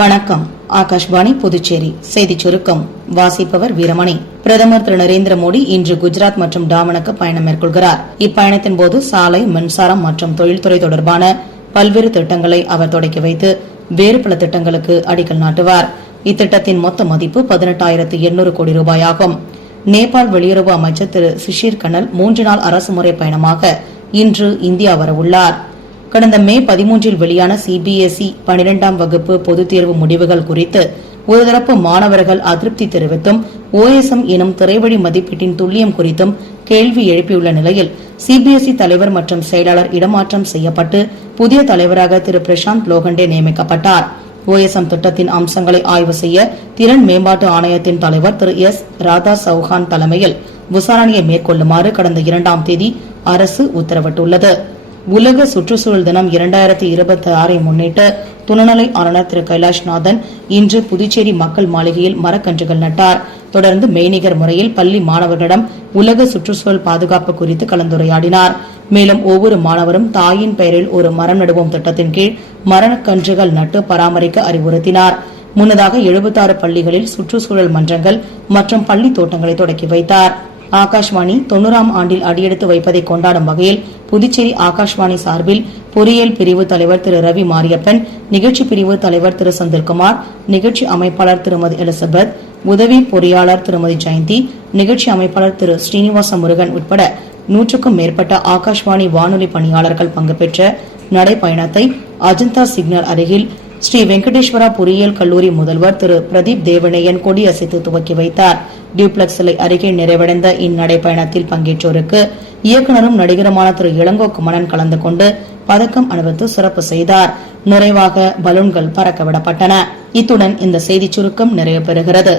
வணக்கம். ஆகாஷ்வாணி புதுச்சேரி செய்திச் சுருக்கம் வாசிப்பவர் வீரமணி. பிரதமர் திரு நரேந்திர மோடி இன்று குஜராத் மற்றும் டாமனுக்கு பயணம் மேற்கொள்கிறார். இப்பயணத்தின் போது சாலை, மின்சாரம் மற்றும் தொழில்துறை தொடர்பான பல்வேறு திட்டங்களை அவர் தொடக்கி வைத்து வேறு பல திட்டங்களுக்கு அடிக்கல் நாட்டுவார். இத்திட்டத்தின் மொத்த மதிப்பு 18,800 கோடி ரூபாயாகும். நேபாள் வெளியுறவு அமைச்சர் திரு சிஷிர் கனல் 3 நாள் அரசுமுறை பயணமாக இன்று இந்தியா வரவுள்ளார். கடந்த மே 13 வெளியான CBSE 12ஆம் வகுப்பு பொதுத் தேர்வு முடிவுகள் குறித்து ஒருதரப்பு மாணவர்கள் அதிருப்தி தெரிவித்தும் OSM எனும் திரைவழி மதிப்பீட்டின் துல்லியம் குறித்தும் கேள்வி எழுப்பியுள்ள நிலையில் CBSE தலைவர் மற்றும் செயலாளர் இடமாற்றம் செய்யப்பட்டு புதிய தலைவராக திரு பிரசாந்த் லோகண்டே நியமிக்கப்பட்டார். OSM திட்டத்தின் அம்சங்களை ஆய்வு செய்ய திறன் மேம்பாட்டு ஆணையத்தின் தலைவர் திரு S. ராதா சௌஹான் தலைமையில் விசாரணையை மேற்கொள்ளுமாறு கடந்த 2ஆம் தேதி அரசு உத்தரவிட்டுள்ளது. உலக சுற்றுச்சூழல் தினம் 2026 முன்னிட்டு துணைநிலை ஆளுநர் திரு கைலாஷ்நாதன் இன்று புதுச்சேரி மக்கள் மாளிகையில் மரக்கன்றுகள் நட்டார். தொடர்ந்து மெய்நிகர் முறையில் பள்ளி மாணவர்களிடம் உலக சுற்றுச்சூழல் பாதுகாப்பு குறித்து கலந்துரையாடினார். மேலும் ஒவ்வொரு மாணவரும் தாயின் பெயரில் ஒரு மரம் நடுவோம் திட்டத்தின் கீழ் மரக்கன்றுகள் நட்டு பராமரிக்க அறிவுறுத்தினார். முன்னதாக 76 பள்ளிகளில் சுற்றுச்சூழல் மன்றங்கள் மற்றும் பள்ளி தோட்டங்களை தொடக்கி வைத்தார். ஆகாஷ்வாணி 90ஆம் ஆண்டில் அடியெடுத்து வைப்பதை கொண்டாடும் வகையில் புதுச்சேரி ஆகாஷ்வாணி சார்பில் பொறியியல் பிரிவு தலைவர் திரு ரவி மாரியப்பன், நிகழ்ச்சி பிரிவு தலைவர் திரு செந்தில்குமார், நிகழ்ச்சி அமைப்பாளர் திருமதி எலிசபெத், உதவி பொறியாளர் திருமதி ஜெயந்தி, நிகழ்ச்சி அமைப்பாளர் திரு ஸ்ரீனிவாச முருகன் உட்பட 100க்கும் மேற்பட்ட ஆகாஷ்வாணி வானொலி பணியாளர்கள் பங்கு பெற்ற நடைப்பயணத்தை அஜந்தா சிக்னல் அருகில் ஸ்ரீ வெங்கடேஸ்வரா பொறியியல் கல்லூரி முதல்வர் திரு பிரதீப் தேவநேயன் கொடியசைத்து துவக்கி வைத்தார். டியூப்ளெக்ஸ் சிலை அருகே நிறைவடைந்த இந்நடைப்பயணத்தில் பங்கேற்றோருக்கு இயக்குநரும் நடிகருமான திரு இளங்கோ குமணன் கலந்து கொண்டு பதக்கம் அணிவித்து சிறப்பு செய்தார். நிறைவாக பலூன்கள் பறக்கவிடப்பட்டன. இத்துடன் இந்த செய்திச் சுருக்கம் நிறைவு பெறுகிறது.